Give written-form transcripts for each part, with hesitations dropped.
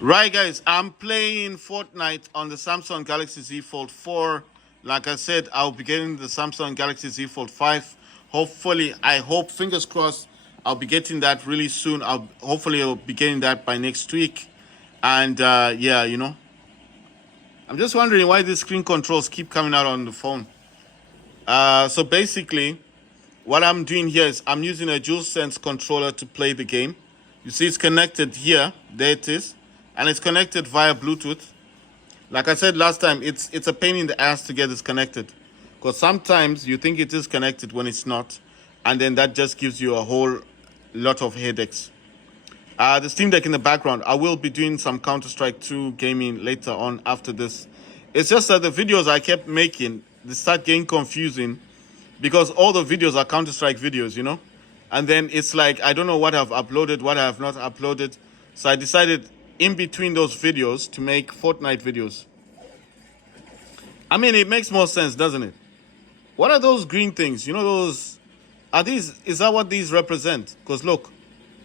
Right, guys, I'm playing Fortnite on the Samsung Galaxy Z Fold 4. Like I said, I'll be getting the Samsung Galaxy Z Fold 5. Hopefully, I hope, fingers crossed, I'll be getting that really soon. I'll be getting that by next week. And yeah, I'm just wondering why these screen controls keep coming out on the phone. So basically, what I'm doing here is I'm using a DualSense controller to play the game. You see, it's connected here. There it is, and it's connected via Bluetooth. Like I said last time, it's a pain in the ass to get this connected, because sometimes you think it is connected when it's not, and then that just gives you a whole lot of headaches. The Steam Deck in the background. I will be doing some Counter-Strike 2 gaming later on after this. It's just that the videos I kept making, they start getting confusing because all the videos are Counter-Strike videos. And then it's like, I don't know what I've uploaded, what I have not uploaded. So I decided in between those videos to make Fortnite videos. I mean, it makes more sense, doesn't it? What are those green things? Is that what these represent? Because look,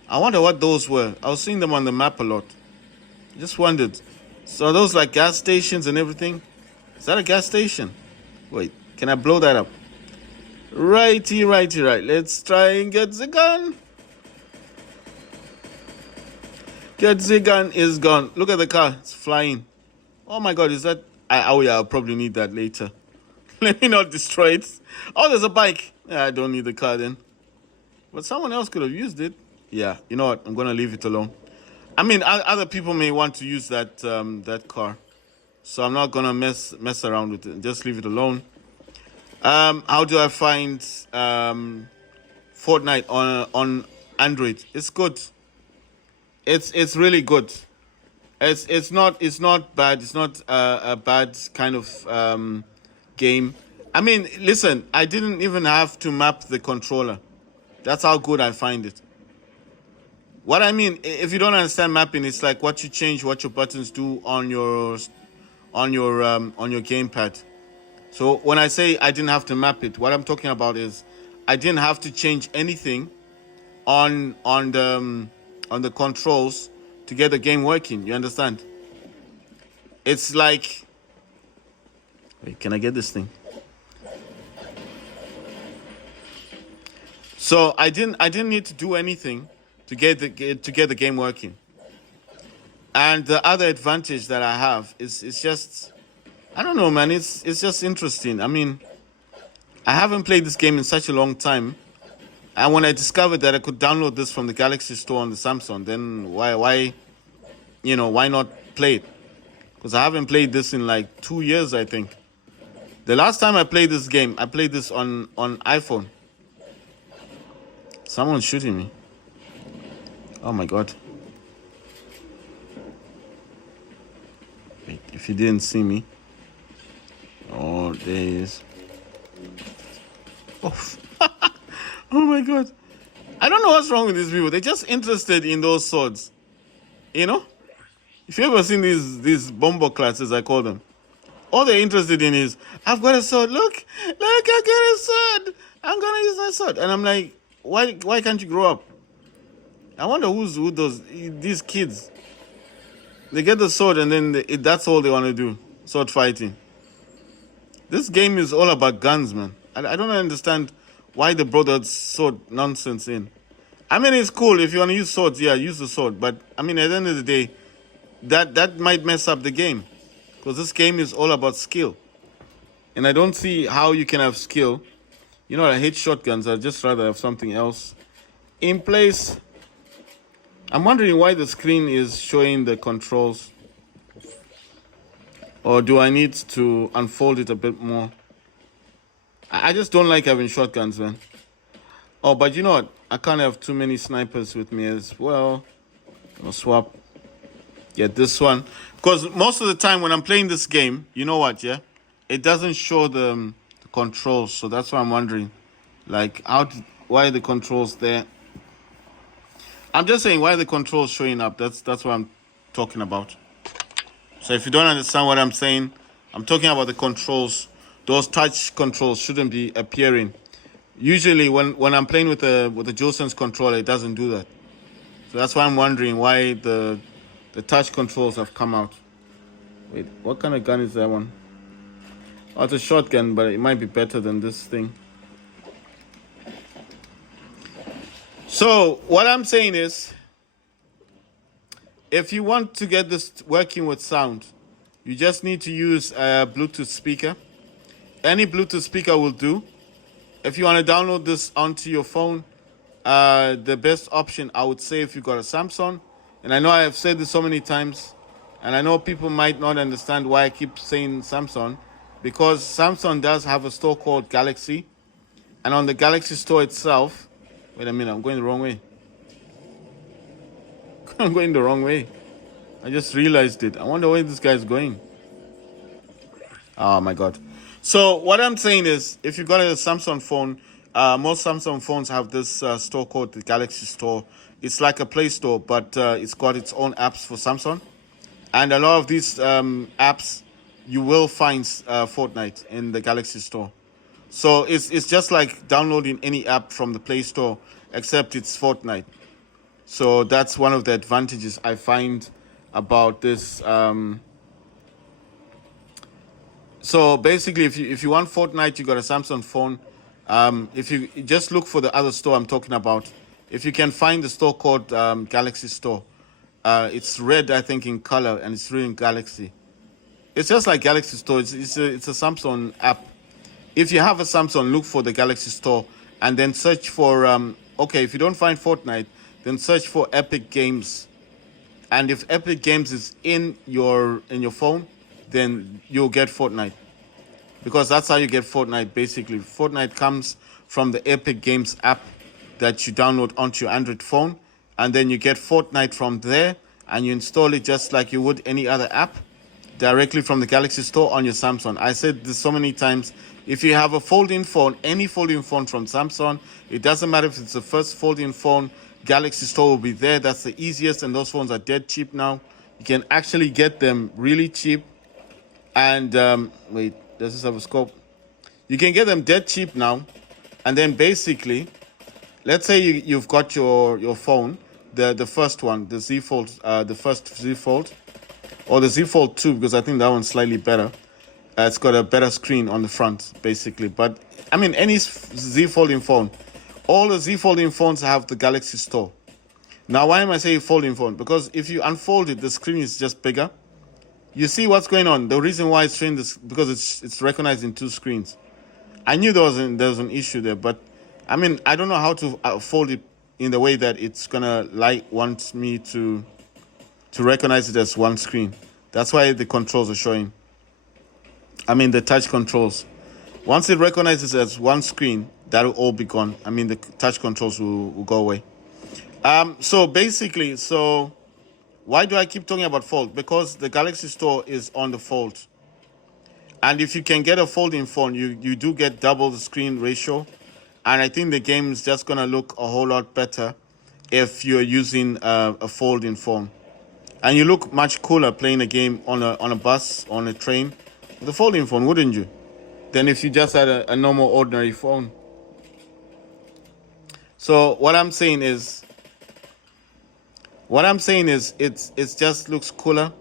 I wonder what those were. I was seeing them on the map a lot. Just wondered. So are those like gas stations and everything? Is that a gas station? Wait, can I blow that up? Righty, righty, right. Let's try and get the gun. Get the gun is gone. Look at the car. It's flying. Oh my god, is that... oh yeah, I'll probably need that later. Let me not destroy it. Oh, there's a bike. Yeah, I don't need the car then. But someone else could have used it. Yeah, you know what? I'm going to leave it alone. I mean, other people may want to use that car. So I'm not going to mess around with it. Just leave it alone. How do I find Fortnite on Android? It's good. It's really good. It's not bad. It's not a bad kind of game. I mean, listen, I didn't even have to map the controller. That's how good I find it. What I mean, if you don't understand mapping, it's like what you change, what your buttons do on your gamepad. So when I say I didn't have to map it, what I'm talking about is I didn't have to change anything on the controls to get the game working. You understand? It's like, wait, can I get this thing? So I didn't need to do anything to get the game working. And the other advantage that I have is just, I don't know, man. It's just interesting. I mean, I haven't played this game in such a long time, and when I discovered that I could download this from the Galaxy Store on the Samsung, then why not play it? Because I haven't played this in like 2 years, I think. The last time I played this game, I played this on iPhone. Someone's shooting me. Oh my god. Wait, if you didn't see me. Oh, there he is. Oh. Oh my god. I don't know what's wrong with these people. They're just interested in those swords. You know? If you ever seen these bomber classes, I call them. All they're interested in is, I've got a sword. Look, I got a sword. I'm gonna use my sword. And I'm like, why can't you grow up? I wonder who does these kids. They get the sword and then that's all they want to do. Sword fighting. This game is all about guns, man. I don't understand why they brought that sword nonsense in. I mean, it's cool if you want to use swords, yeah, use the sword. But I mean, at the end of the day, that might mess up the game, because this game is all about skill, and I don't see how you can have skill. You know, I hate shotguns. I'd just rather have something else in place. I'm wondering why the screen is showing the controls. Or do I need to unfold it a bit more? I just don't like having shotguns, man. Oh, but you know what? I can't have too many snipers with me as well. I'll swap. Get this one. Because most of the time when I'm playing this game, you know what, yeah? It doesn't show the controls. So that's why I'm wondering. Like, why are the controls there? I'm just saying, why are the controls showing up? That's what I'm talking about. So if you don't understand what I'm saying, I'm talking about the controls. Those touch controls shouldn't be appearing. Usually when I'm playing with the DualSense controller, it doesn't do that. So that's why I'm wondering why the The touch controls have come out. Wait, what kind of gun is that one? Oh, it's a shotgun, but it might be better than this thing. So what I'm saying is, if you want to get this working with sound, you just need to use a Bluetooth speaker. Any Bluetooth speaker will do. If you want to download this onto your phone, the best option, I would say, if you got a Samsung, and I know I have said this so many times, and I know people might not understand why I keep saying Samsung, because Samsung does have a store called Galaxy, and on the Galaxy store itself, wait a minute, I'm going the wrong way. I'm going the wrong way. I just realized it. I wonder where this guy's going. Oh my God. So what I'm saying is, if you got a Samsung phone, most Samsung phones have this store called the Galaxy Store. It's like a Play Store, but it's got its own apps for Samsung. And a lot of these apps, you will find Fortnite in the Galaxy Store. So it's just like downloading any app from the Play Store, except it's Fortnite. So that's one of the advantages I find about this. So basically, if you want Fortnite, you got a Samsung phone. If you just look for the other store I'm talking about, if you can find the store called Galaxy Store, it's red, I think, in color, and it's really in Galaxy. It's just like Galaxy Store. It's a Samsung app. If you have a Samsung, look for the Galaxy Store and then search for okay, if you don't find Fortnite, then search for Epic Games. And if Epic Games is in your phone, then you'll get Fortnite. Because that's how you get Fortnite, basically. Fortnite comes from the Epic Games app that you download onto your Android phone, and then you get Fortnite from there, and you install it just like you would any other app directly from the Galaxy Store on your Samsung. I said this so many times. If you have a folding phone, any folding phone from Samsung, it doesn't matter if it's the first folding phone, Galaxy Store will be there. That's the easiest, and those phones are dead cheap now. You can actually get them really cheap. And wait, does this have a scope? You can get them dead cheap now. And then basically, let's say you've got your phone, the first one, the Z Fold, the first Z Fold, or the Z Fold 2, because I think that one's slightly better. It's got a better screen on the front, basically. But, I mean, any Z Folding phone, all the Z Folding phones have the Galaxy Store. Now, why am I saying folding phone? Because if you unfold it, the screen is just bigger. You see what's going on. The reason why it's showing this, because it's recognizing two screens. I knew there was an issue there, but, I mean, I don't know how to fold it in the way that it's going to want me to recognize it as one screen. That's why the controls are showing. I mean, the touch controls. Once it recognizes as one screen, that will all be gone. I mean, the touch controls will go away. So basically, why do I keep talking about fold? Because the Galaxy Store is on the fold. And if you can get a folding phone, you do get double the screen ratio. And I think the game is just going to look a whole lot better if you're using a folding phone. And you look much cooler playing a game on a bus, on a train, with a folding phone, wouldn't you? Than if you just had a normal, ordinary phone. So what I'm saying is it's just looks cooler.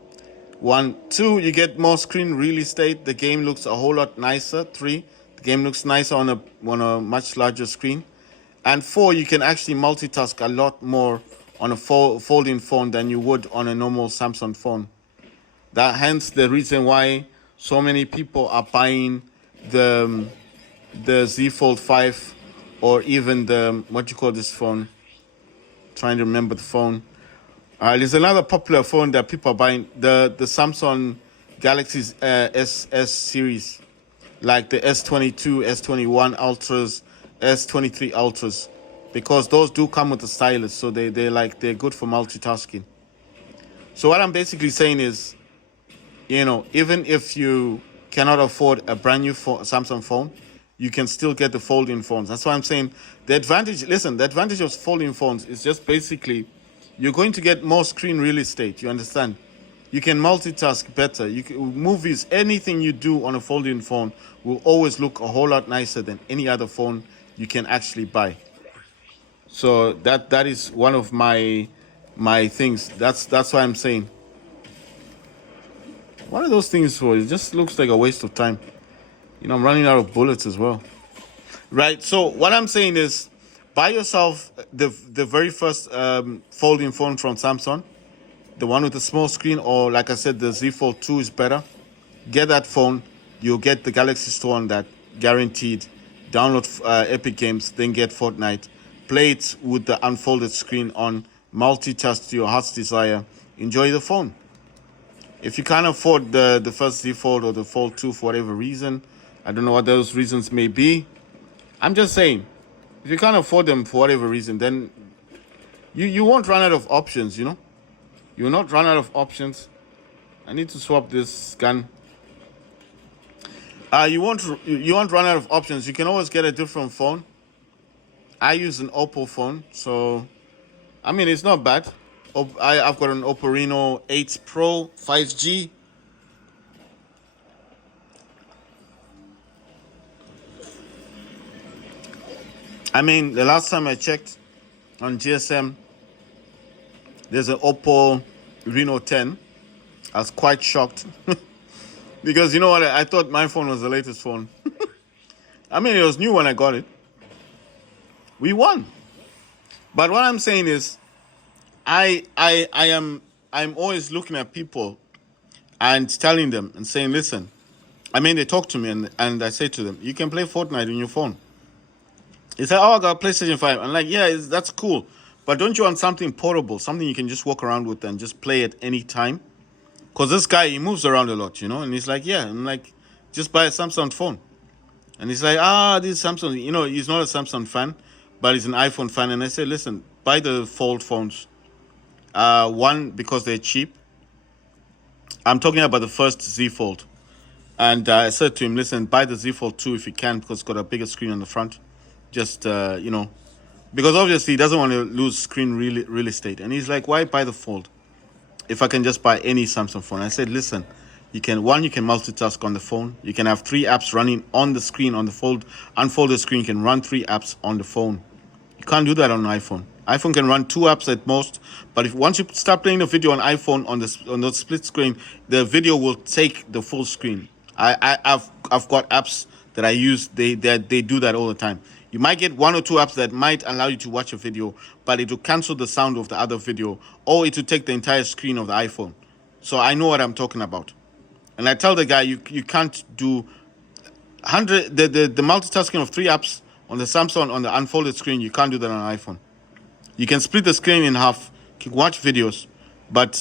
1, 2, you get more screen real estate. The game looks a whole lot nicer. 3, the game looks nicer on a much larger screen. And 4, you can actually multitask a lot more on a folding phone than you would on a normal Samsung phone. Hence the reason why so many people are buying the Z Fold 5, or even the, what you call this phone? Trying to remember the phone. There's another popular phone that people are buying, the Samsung Galaxy S series, like the S22, S21 Ultras, S23 Ultras, because those do come with a stylus, so they're good for multitasking. So what I'm basically saying is, even if you cannot afford a brand new Samsung phone, you can still get the folding phones. That's why I'm saying the advantage of folding phones is just basically you're going to get more screen real estate. You understand? You can multitask better. Movies, anything you do on a folding phone will always look a whole lot nicer than any other phone you can actually buy. So that is one of my things. That's why I'm saying What are those things for? It just looks like a waste of time. You know, I'm running out of bullets as well. Right. So what I'm saying is, buy yourself the very first folding phone from Samsung, the one with the small screen, or like I said, the Z Fold 2 is better. Get that phone. You'll get the Galaxy Store on that, guaranteed. Download Epic Games, then get Fortnite. Play it with the unfolded screen on. Multitask to your heart's desire. Enjoy the phone. If you can't afford the first Z Fold or the Fold 2 for whatever reason, I don't know what those reasons may be. I'm just saying, if you can't afford them for whatever reason, then you won't run out of options, you know? You will not run out of options. I need to swap this gun. You won't run out of options. You can always get a different phone. I use an Oppo phone, so I mean it's not bad. I've got an Oppo Reno 8 Pro 5G. I mean, the last time I checked on GSM, there's an Oppo Reno 10. I was quite shocked because you know what? I thought my phone was the latest phone. I mean, it was new when I got it. We won. But what I'm saying is, I'm always looking at people and telling them and saying, listen. I mean, they talk to me and I say to them, you can play Fortnite on your phone. They say, oh, I got PlayStation 5. I'm like, yeah, that's cool. But don't you want something portable, something you can just walk around with and just play at any time? Because this guy, he moves around a lot, you know? And he's like, yeah. I'm like, just buy a Samsung phone. And he's like, this Samsung. You know, he's not a Samsung fan, but he's an iPhone fan. And I say, listen, buy the Fold phones. One, because they're cheap. I'm talking about the first Z Fold. And I said to him, listen, buy the Z Fold 2 if you can, because it's got a bigger screen on the front. Just, you know, because obviously he doesn't want to lose screen real estate. And he's like, why buy the Fold if I can just buy any Samsung phone? I said, listen, you can multitask on the phone. You can have 3 apps running on the screen, on the unfolded screen. You can run 3 apps on the phone. You can't do that on an iPhone. iPhone can run 2 apps at most, but once you start playing the video on iPhone on the split screen, the video will take the full screen. I've got apps that I use. They do that all the time. You might get 1 or 2 apps that might allow you to watch a video, but it will cancel the sound of the other video, or it will take the entire screen of the iPhone. So I know what I'm talking about. And I tell the guy, you can't do the multitasking of 3 apps on the Samsung on the unfolded screen. You can't do that on an iPhone. You can split the screen in half, you can watch videos,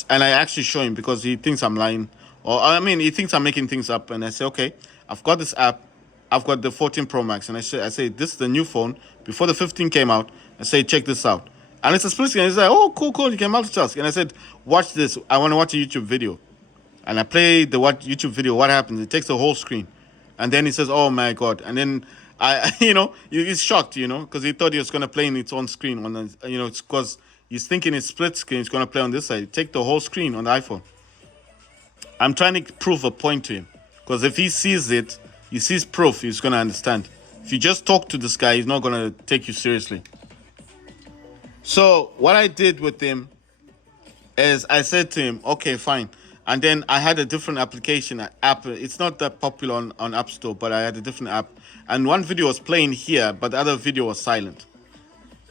and I actually show him because he thinks I'm lying. Or I mean, he thinks I'm making things up. And I say, okay, I've got this app. I've got the 14 Pro Max, and I say, this is the new phone. Before the 15 came out, I say, check this out. And it's a split screen. He's like, oh, cool, you can multitask. And I said, watch this. I want to watch a YouTube video. And I play the YouTube video. What happens? It takes the whole screen. And then he says, oh, my God. And then, he's shocked, because he thought he was going to play in its own screen. It's because he's thinking it's split screen. It's going to play on this side. Take the whole screen on the iPhone. I'm trying to prove a point to him. Because if he sees it, he sees proof, he's going to understand. If you just talk to this guy, he's not going to take you seriously. So what I did with him is I said to him, okay, fine. And then I had a different application app. It's not that popular on App Store, but I had a different app. And one video was playing here, but the other video was silent.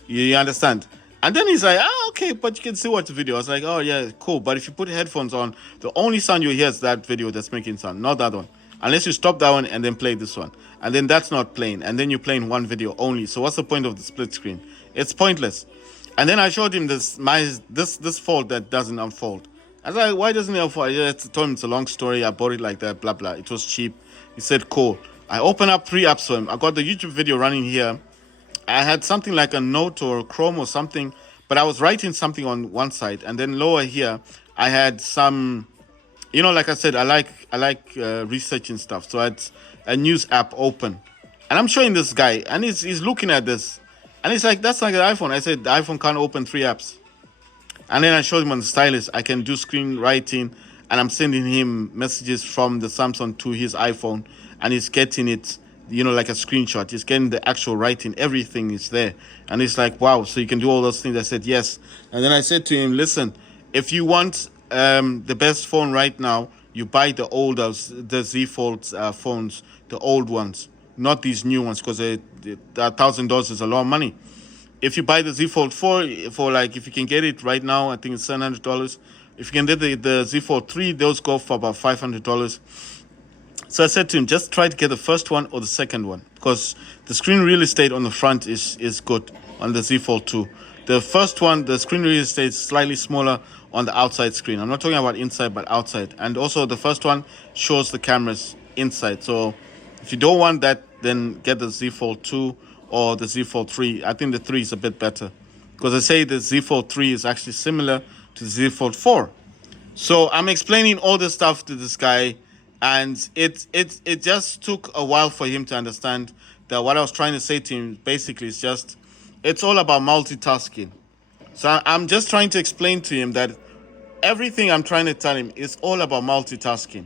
You understand? And then he's like, okay, but you can still watch the video. I was like, oh, yeah, cool. But if you put headphones on, the only sound you hear is that video that's making sound, not that one. Unless you stop that one and then play this one. And then that's not playing. And then you're playing one video only. So what's the point of the split screen? It's pointless. And then I showed him this Fold that doesn't unfold. I was like, why doesn't it unfold? I told him it's a long story. I bought it like that, blah, blah. It was cheap. He said, cool. I opened up 3 apps for him. I got the YouTube video running here. I had something like a note or Chrome or something. But I was writing something on one side. And then lower here, I had some... like I said, I like researching stuff. So it's a news app open. And I'm showing this guy, and he's looking at this. And he's like, that's like an iPhone. I said, the iPhone can't open 3 apps. And then I showed him on the stylus, I can do screenwriting, and I'm sending him messages from the Samsung to his iPhone, and he's getting it, like a screenshot. He's getting the actual writing. Everything is there. And he's like, wow, so you can do all those things. I said, yes. And then I said to him, listen, if you want... the best phone right now, you buy the older, the Z Fold phones, the old ones, not these new ones, because $1,000 is a lot of money. If you buy the Z Fold 4 for like, if you can get it right now, I think it's $700. If you can get the Z Fold 3, those go for about $500. So I said to him, just try to get the first one or the second one, because the screen real estate on the front is good on the Z Fold 2. The first one, the screen real estate is slightly smaller on the outside screen. I'm not talking about inside, but outside. And also the first one shows the cameras inside. So if you don't want that, then get the Z Fold 2 or the Z Fold 3. I think the 3 is a bit better, because I say the Z Fold 3 is actually similar to the Z Fold 4. So I'm explaining all this stuff to this guy, and it just took a while for him to understand that what I was trying to say to him basically is just, it's all about multitasking. So I'm just trying to explain to him that everything I'm trying to tell him is all about multitasking.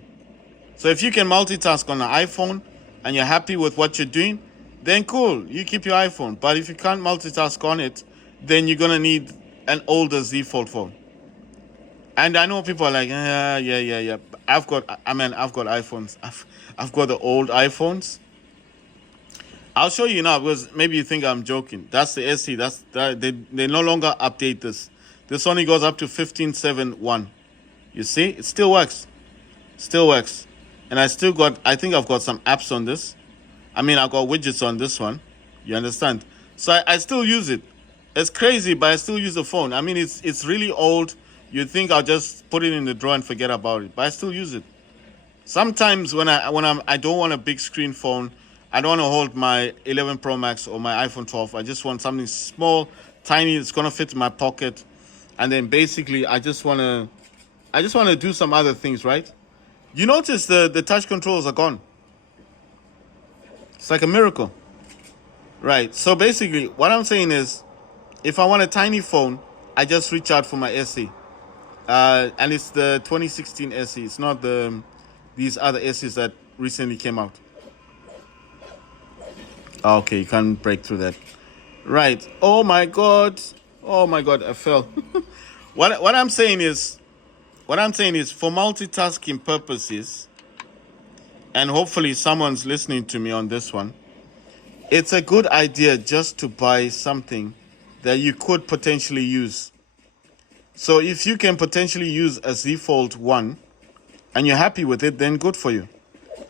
So if you can multitask on an iPhone and you're happy with what you're doing, then cool, you keep your iPhone. But if you can't multitask on it, then you're gonna need an older Z Fold phone. And I know people are like, yeah. I've got iPhones. I've got the old iPhones. I'll show you now, because maybe you think I'm joking. That's the SE. They no longer update this. This only goes up to 15.7.1. You see, it still works. Still works. And I think I've got some apps on this. I mean, I've got widgets on this one. You understand? So I still use it. It's crazy, but I still use the phone. I mean, it's really old. You'd think I'll just put it in the drawer and forget about it, but I still use it. Sometimes when I don't want a big screen phone, I don't want to hold my 11 Pro Max or my iPhone 12. I just want something small, tiny, it's gonna fit in my pocket, and then basically I just wanna do some other things, right? You notice the touch controls are gone. It's like a miracle, right? So basically, what I'm saying is, if I want a tiny phone, I just reach out for my SE. And it's the 2016 SE. It's not these other SEs that recently came out. Okay, you can't break through that. Right. Oh my god, I fell. What I'm saying is for multitasking purposes, and hopefully someone's listening to me on this one, it's a good idea just to buy something that you could potentially use. So if you can potentially use a Z Fold 1 and you're happy with it, then good for you.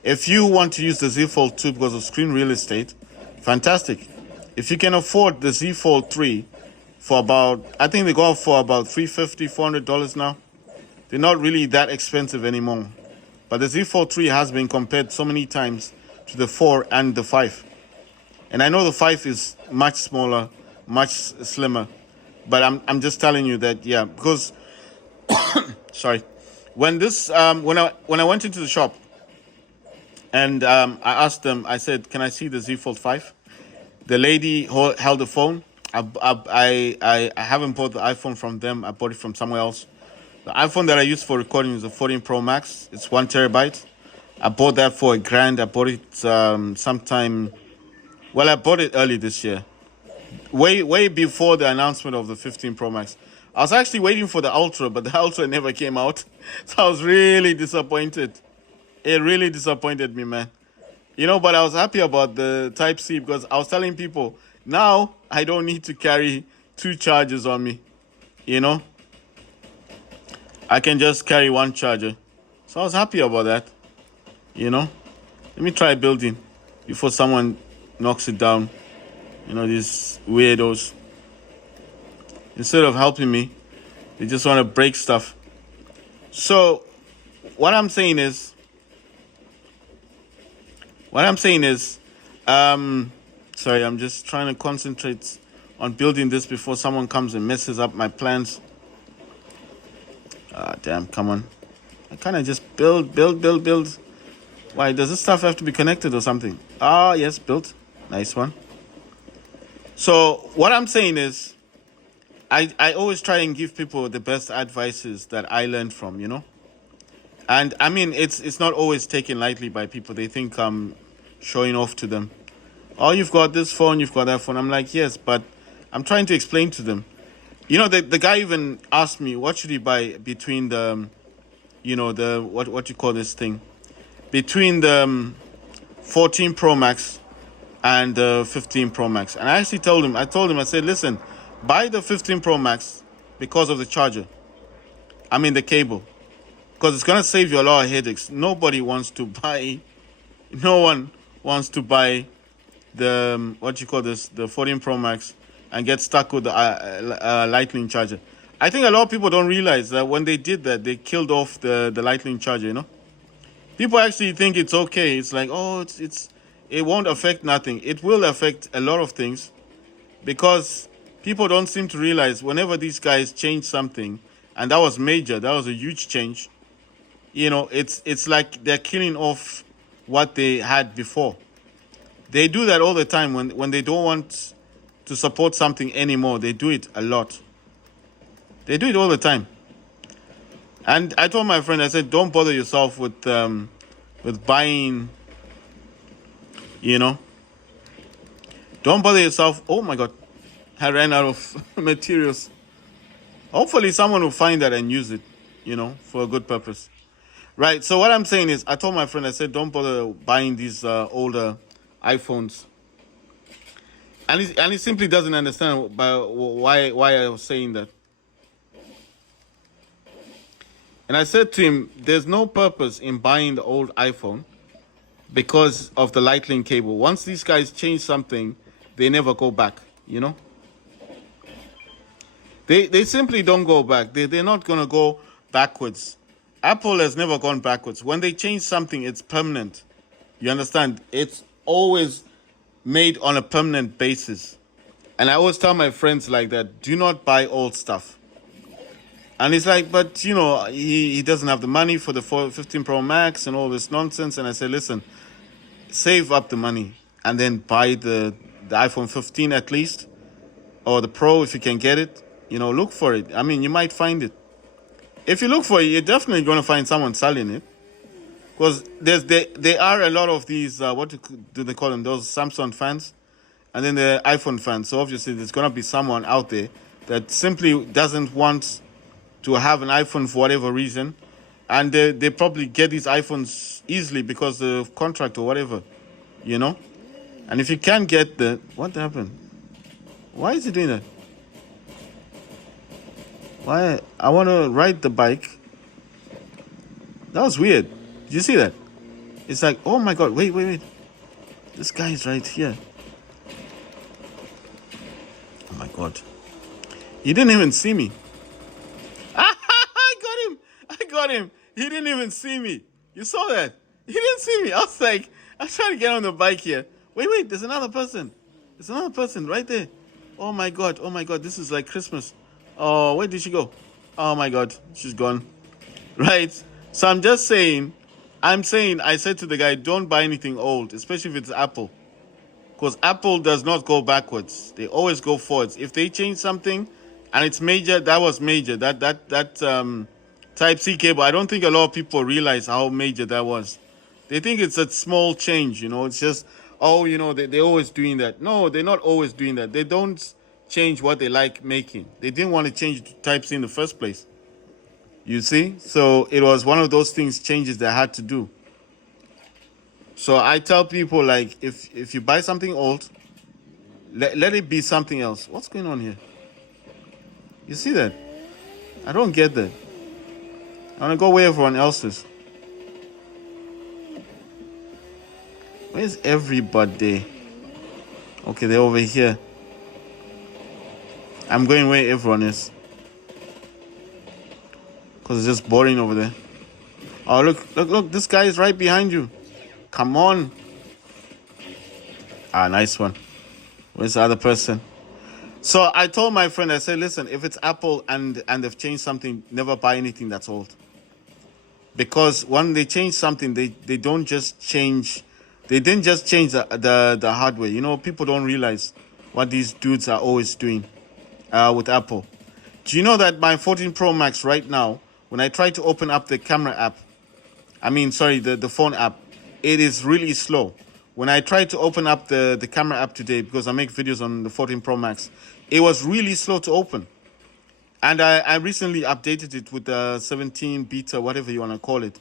If you want to use the Z Fold 2 because of screen real estate, fantastic. If you can afford the Z Fold 3 for about, I think they go up for about $350, $400 now. They're not really that expensive anymore. But the Z Fold 3 has been compared so many times to the 4 and the 5. And I know the 5 is much smaller, much slimmer. But I'm just telling you that, yeah, because sorry, when I went into the shop and I asked them, I said, can I see the Z Fold 5? The lady held the phone. I haven't bought the iPhone from them. I bought it from somewhere else. The iPhone that I use for recording is a 14 Pro Max. It's 1 terabyte. I bought that for $1,000. I bought it sometime. Well, I bought it early this year. Way before the announcement of the 15 Pro Max. I was actually waiting for the Ultra, but the Ultra never came out. So I was really disappointed. It really disappointed me, man. You know, but I was happy about the Type-C, because I was telling people, now I don't need to carry 2 chargers on me. You know? I can just carry 1 charger. So I was happy about that. You know? Let me try building before someone knocks it down. You know, these weirdos. Instead of helping me, they just want to break stuff. So, what I'm saying is, sorry, I'm just trying to concentrate on building this before someone comes and messes up my plans. Damn, come on. I kind of just build. Why, does this stuff have to be connected or something? Yes, built. Nice one. So what I'm saying is, I always try and give people the best advices that I learned from, you know? And I mean, it's not always taken lightly by people. They think I'm showing off to them. Oh, you've got this phone, you've got that phone. I'm like, yes, but I'm trying to explain to them. You know, the guy even asked me, what should he buy between the the what you call this thing, between the 14 Pro Max and the 15 Pro Max. And I actually told him, I said, listen, buy the 15 Pro Max because of the charger. I mean the cable. Because it's going to save you a lot of headaches. No one wants to buy the, the 14 Pro Max and get stuck with the Lightning charger. I think a lot of people don't realize that when they did that, they killed off the Lightning charger, People actually think it's okay. It's like, oh, it won't affect nothing. It will affect a lot of things because people don't seem to realize whenever these guys change something, and that was major, that was a huge change, it's like they're killing off what they had before. They do that all the time when they don't want to support something anymore. They do it a lot. They do it all the time. And I told my friend, I said, don't bother yourself with buying, Don't bother yourself. Oh my God, I ran out of materials. Hopefully someone will find that and use it, for a good purpose. Right, so what I'm saying is, I told my friend, I said, don't bother buying these older iPhones. And he simply doesn't understand why I was saying that. And I said to him, there's no purpose in buying the old iPhone because of the Lightning cable. Once these guys change something, they never go back, They simply don't go back. They're not going to go backwards. Apple has never gone backwards. When they change something, it's permanent. You understand? It's always made on a permanent basis. And I always tell my friends like that, do not buy old stuff. And he's like, but, he doesn't have the money for the 15 Pro Max and all this nonsense. And I said, listen, save up the money and then buy the iPhone 15 at least, or the Pro if you can get it. Look for it. I mean, you might find it. If you look for it, you're definitely going to find someone selling it. Because there are a lot of these, what do they call them, those Samsung fans, and then the iPhone fans. So obviously there's going to be someone out there that simply doesn't want to have an iPhone for whatever reason. And they probably get these iPhones easily because of contract or whatever, And if you can't get what happened? Why is he doing that? Why? I want to ride the bike. That was weird. Did you see that? It's like, oh my God, wait. This guy is right here. Oh my God. He didn't even see me. I got him. He didn't even see me. You saw that? He didn't see me. I was trying to get on the bike here. Wait, there's another person. There's another person right there. Oh my God, this is like Christmas. Oh, where did she go? Oh my God, she's gone. Right? So I said to the guy, don't buy anything old, especially if it's Apple. Because Apple does not go backwards. They always go forwards. If they change something and it's major, that was major. That Type-C cable, I don't think a lot of people realize how major that was. They think it's a small change, It's just, they're always doing that. No, they're not always doing that. They don't change what they like making. They didn't want to change to Type-C in the first place. You see? So it was one of those changes they had to do. So I tell people, like, if you buy something old, let it be something else. What's going on here? You see that? I don't get that. I want to go where everyone else is. Where's everybody? Okay, they're over here. I'm going where everyone is. Because it's just boring over there. Oh, look, this guy is right behind you. Come on. Ah, nice one. Where's the other person? So I told my friend, I said, listen, if it's Apple and they've changed something, never buy anything that's old. Because when they change something, they don't just change. They didn't just change the hardware. People don't realize what these dudes are always doing with Apple. Do you know that my 14 Pro Max right now, when I try to open up the camera app, the phone app, it is really slow. When I tried to open up the camera app today, because I make videos on the 14 Pro Max, it was really slow to open. And I recently updated it with the 17 beta, whatever you want to call it.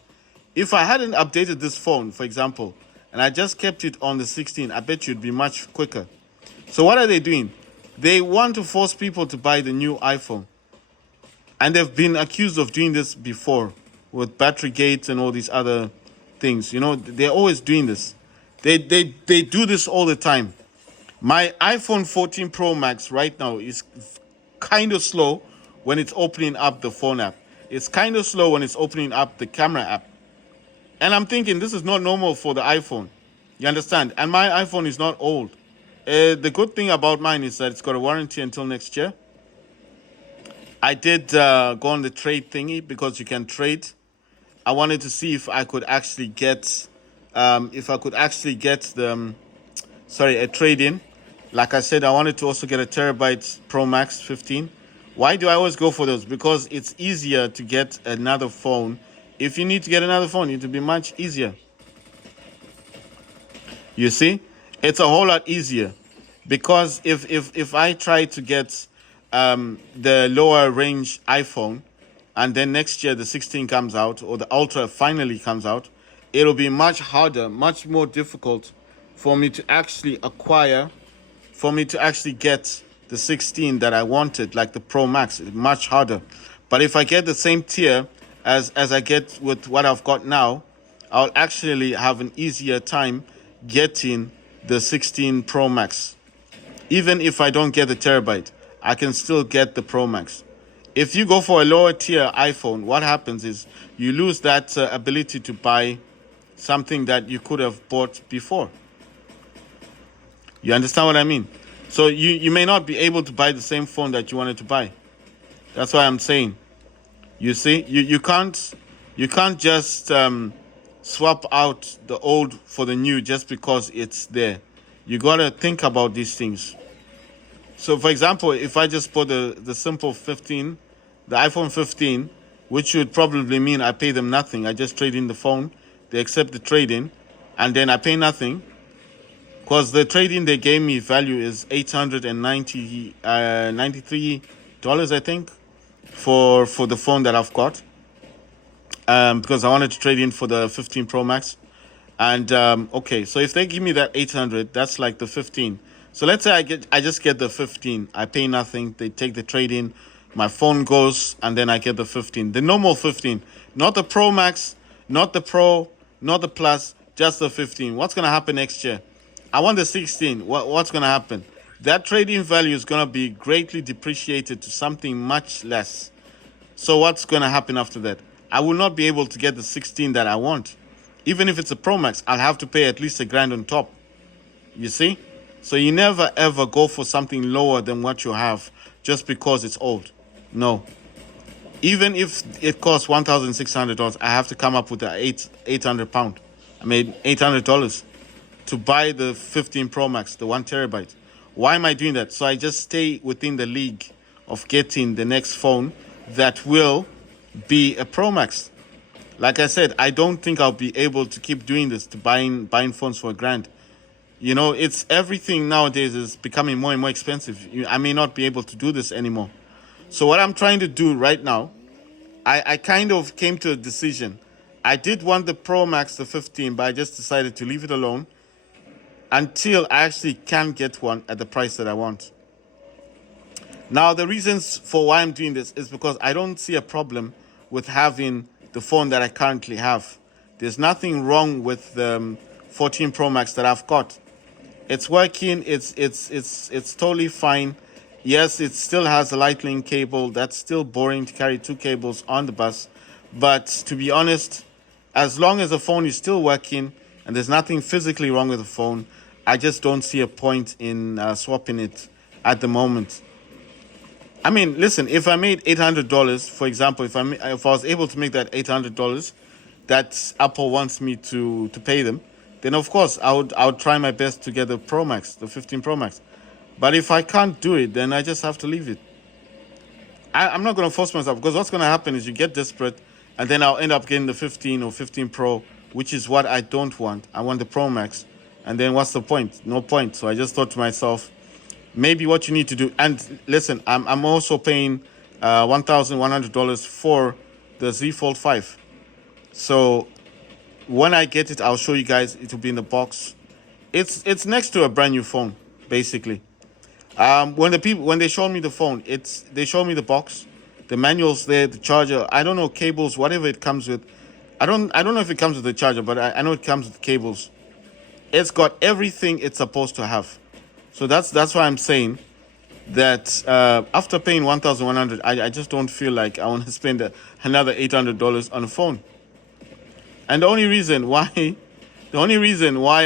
If I hadn't updated this phone, for example, and I just kept it on the 16, I bet you'd be much quicker. So what are they doing? They want to force people to buy the new iPhone. And they've been accused of doing this before with battery gates and all these other things. You know, they're always doing this. They do this all the time. My iPhone 14 Pro Max right now is kind of slow when it's opening up the phone app. It's kind of slow when it's opening up the camera app. And I'm thinking this is not normal for the iPhone. You understand? And my iPhone is not old. The good thing about mine is that it's got a warranty until next year. I did go on the trade thingy because you can trade. I wanted to see if I could actually get, the, a trade in. Like I said, I wanted to also get a terabyte Pro Max 15. Why do I always go for those? Because it's easier to get another phone. If you need to get another phone, it will be much easier. You see, it's a whole lot easier because if I try to get the lower range iPhone, and then next year the 16 comes out or the Ultra finally comes out, it'll be much harder, much more difficult for me to actually get the 16 that I wanted, like the Pro Max. It's much harder. But if I get the same tier as I get with what I've got now, I'll actually have an easier time getting the 16 Pro Max. Even if I don't get the terabyte, I can still get the Pro Max. If you go for a lower tier iPhone, what happens is you lose that ability to buy something that you could have bought before. You understand what I mean? So you may not be able to buy the same phone that you wanted to buy. That's why I'm saying. You see, you can't just swap out the old for the new just because it's there. You gotta think about these things. So, for example, if I just bought the simple 15, the iPhone 15, which would probably mean I pay them nothing. I just trade in the phone, they accept the trade-in, and then I pay nothing. Because the trade-in they gave me value is $893, I think, for the phone that I've got. Because I wanted to trade in for the 15 Pro Max. And, okay, so if they give me that 800, that's like the 15. So let's say I just get the 15. I pay nothing. They take the trade-in. My phone goes, and then I get the 15. The normal 15. Not the Pro Max, not the Pro, not the Plus, just the 15. What's going to happen next year? I want the 16. What's going to happen? That trading value is going to be greatly depreciated to something much less. So what's going to happen after that? I will not be able to get the 16 that I want. Even if it's a Pro Max, I'll have to pay at least $1,000 on top. You see? So you never ever go for something lower than what you have just because it's old. No. Even if it costs $1,600, I have to come up with the £800. I made $800 to buy the 15 Pro Max, the 1 terabyte. Why am I doing that? So I just stay within the league of getting the next phone that will be a Pro Max. Like I said, I don't think I'll be able to keep doing this, to buying phones for $1,000. You know, it's everything nowadays is becoming more and more expensive. I may not be able to do this anymore. So what I'm trying to do right now, I kind of came to a decision. I did want the Pro Max, the 15, but I just decided to leave it alone until I actually can get one at the price that I want. Now, the reasons for why I'm doing this is because I don't see a problem with having the phone that I currently have. There's nothing wrong with the 14 Pro Max that I've got. It's working. It's totally fine. Yes, it still has a Lightning cable. That's still boring to carry 2 cables on the bus. But to be honest, as long as the phone is still working and there's nothing physically wrong with the phone, I just don't see a point in swapping it at the moment. I mean, listen, if I made $800, for example, if I was able to make that $800 that Apple wants me to pay them, then of course I would try my best to get the Pro Max, the 15 Pro Max. But if I can't do it, then I just have to leave it. I'm not going to force myself, because what's going to happen is you get desperate, and then I'll end up getting the 15 or 15 Pro, which is what I don't want. I want the Pro Max. And then what's the point? No point. So I just thought to myself, maybe what you need to do, and listen, I'm also paying $1,100 for the Z Fold 5. So when I get it, I'll show you guys. It will be in the box. It's next to a brand new phone, basically. When they showed me the phone, they showed me the box, the manuals there, the charger. I don't know, cables, whatever it comes with. I don't know if it comes with the charger, but I know it comes with cables. It's got everything it's supposed to have. So that's why I'm saying that after paying 1,100, I just don't feel like I want to spend another $800 on a phone. And the only reason why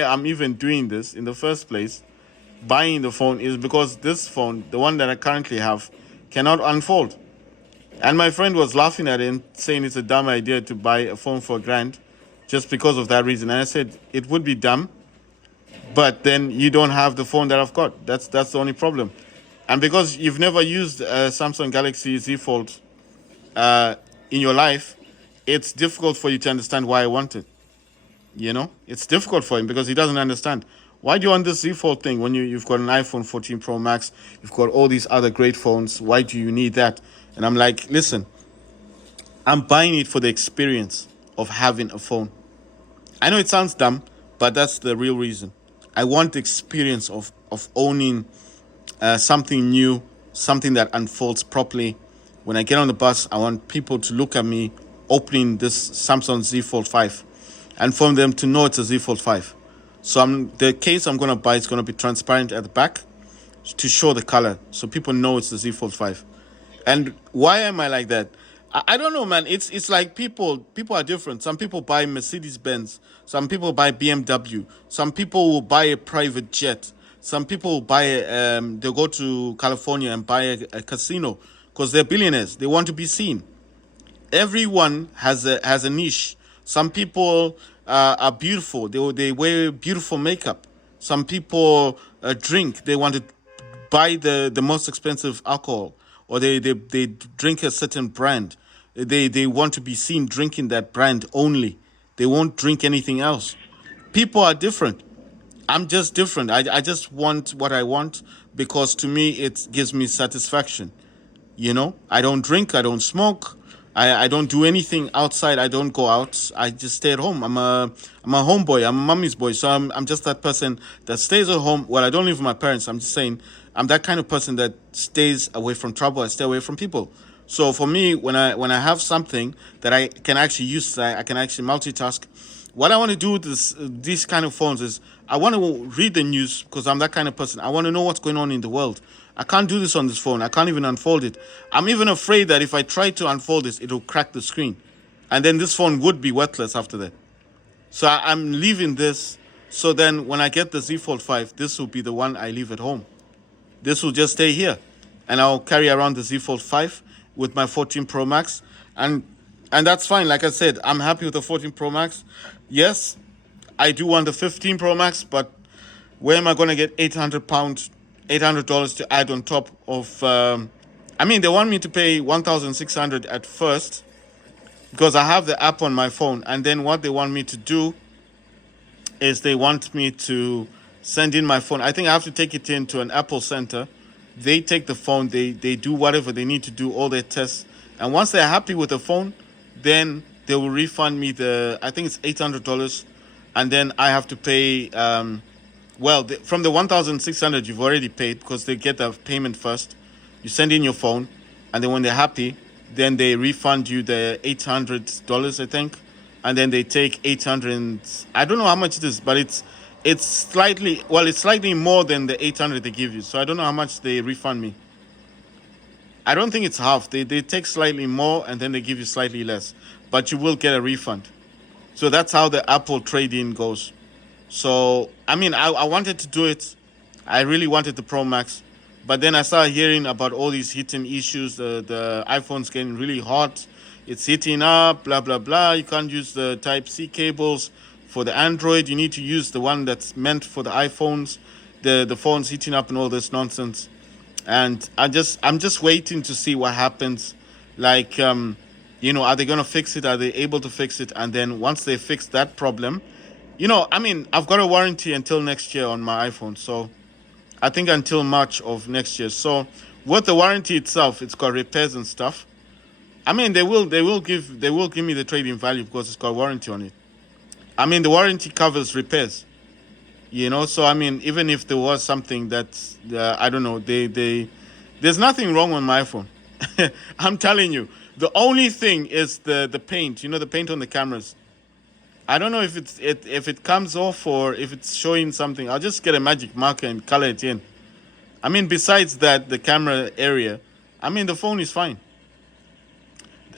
I'm even doing this in the first place, buying the phone, is because this phone, the one that I currently have, cannot unfold. And my friend was laughing at it and saying it's a dumb idea to buy a phone for $1,000 just because of that reason. And I said it would be dumb, but then you don't have the phone that I've got. That's the only problem. And because you've never used a Samsung Galaxy Z Fold in your life, it's difficult for you to understand why I want it. You know, it's difficult for him because he doesn't understand. Why do you want this Z Fold thing when you've got an iPhone 14 Pro Max? You've got all these other great phones. Why do you need that? And I'm like, listen, I'm buying it for the experience of having a phone. I know it sounds dumb, but that's the real reason. I want the experience of owning something new, something that unfolds properly. When I get on the bus, I want people to look at me opening this Samsung Z Fold 5 and for them to know it's a Z Fold 5. So the case I'm going to buy is going to be transparent at the back to show the color so people know it's the Z Fold 5. And why am I like that? I don't know, man. It's like people are different. Some people buy Mercedes-Benz. Some people buy BMW. Some people will buy a private jet. Some people will buy they'll go to California and buy a casino because they're billionaires. They want to be seen. Everyone has a niche. Some people are beautiful. They wear beautiful makeup. Some people drink. They want to buy the most expensive alcohol, or they drink a certain brand. They want to be seen drinking that brand only. They won't drink anything else. People are different. I'm just different. I just want what I want because to me it gives me satisfaction. You know, I don't drink, I don't smoke, I don't do anything outside. I don't go out. I just stay at home. I'm a homeboy. I'm a mommy's boy. So I'm just that person that stays at home. Well, I don't live with my parents. I'm just saying I'm that kind of person that stays away from trouble. I stay away from people. So for me, when I have something that I can actually use, I can actually multitask. What I want to do with these kind of phones is I want to read the news because I'm that kind of person. I want to know what's going on in the world. I can't do this on this phone. I can't even unfold it. I'm even afraid that if I try to unfold this, it'll crack the screen. And then this phone would be worthless after that. So I'm leaving this. So then when I get the Z Fold 5, this will be the one I leave at home. This will just stay here. And I'll carry around the Z Fold 5 with my 14 Pro Max. And that's fine. Like I said, I'm happy with the 14 Pro Max. Yes, I do want the 15 Pro Max, but where am I going to get $800 to add on top of... they want me to pay $1,600 at first because I have the app on my phone. And then what they want me to do is they want me to send in my phone. I think I have to take it into an Apple center. They take the phone. They do whatever they need to do, all their tests. And once they're happy with the phone, then they will refund me I think it's $800. And then I have to pay... from the 1,600 you've already paid because they get the payment first. You send in your phone, and then when they're happy, then they refund you the $800, I think, and then they take 800. I don't know how much it is, but it's slightly more than the 800 they give you. So I don't know how much they refund me. I don't think it's half. They take slightly more, and then they give you slightly less, but you will get a refund. So that's how the Apple trade-in goes. So, I wanted to do it. I really wanted the Pro Max. But then I started hearing about all these heating issues. The iPhone's getting really hot. It's heating up, blah, blah, blah. You can't use the Type-C cables for the Android. You need to use the one that's meant for the iPhones. The phone's heating up and all this nonsense. And I'm just waiting to see what happens. Like, are they going to fix it? Are they able to fix it? And then once they fix that problem... I've got a warranty until next year on my iPhone. So I think until March of next year. So With the warranty itself, it's got repairs and stuff. I mean, they will give me the trade-in value because it's got warranty on it. I mean, the warranty covers repairs. You know, so I mean, even if there was something that I don't know, there's nothing wrong on my iPhone. I'm telling you, the only thing is the paint. You know, the paint on the cameras. I don't know if if it comes off or if it's showing something. I'll just get a magic marker and color it in. I mean, besides that, the camera area, I mean, the phone is fine.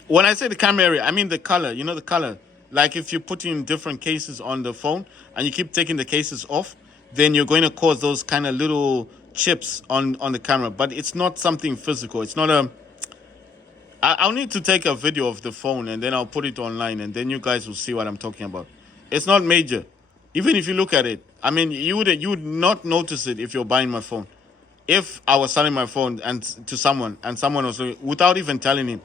When I say the camera area, I mean the color. You know, the color. Like if you put in different cases on the phone and you keep taking the cases off, then you're going to cause those kind of little chips on the camera. But it's not something physical. It's not a... I'll need to take a video of the phone and then I'll put it online and then you guys will see what I'm talking about. It's not major. Even if you look at it, I mean, you would not notice it if you're buying my phone. If I was selling my phone and to someone and someone was without even telling him,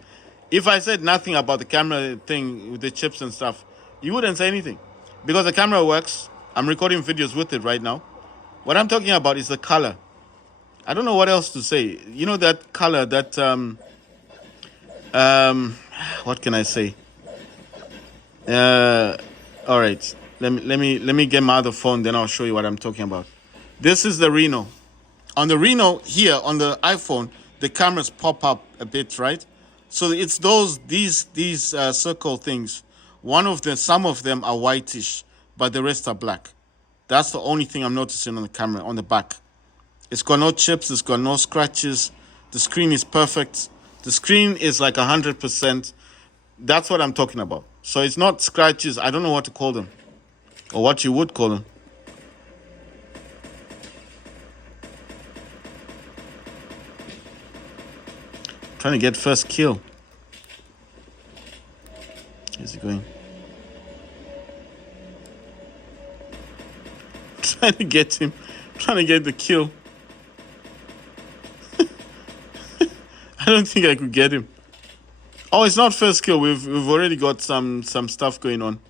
if I said nothing about the camera thing with the chips and stuff, you wouldn't say anything because the camera works. I'm recording videos with it right now. What I'm talking about is the color. I don't know what else to say. You know that color that what can I say? All right. Let me get my other phone, then I'll show you what I'm talking about. This is the Reno. On the Reno here on the iPhone, the cameras pop up a bit, right? So it's these circle things. Some of them are whitish, but the rest are black. That's the only thing I'm noticing on the camera on the back. It's got no chips. It's got no scratches. The screen is perfect. The screen is like 100%. That's what I'm talking about. So it's not scratches. I don't know what to call them, or what you would call them. Trying to get first kill. Where's he going? Trying to get him. Trying to get the kill. I don't think I could get him. Oh, it's not first kill. We've already got some stuff going on.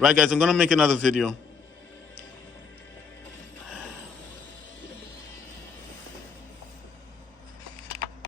Right, guys, I'm gonna make another video.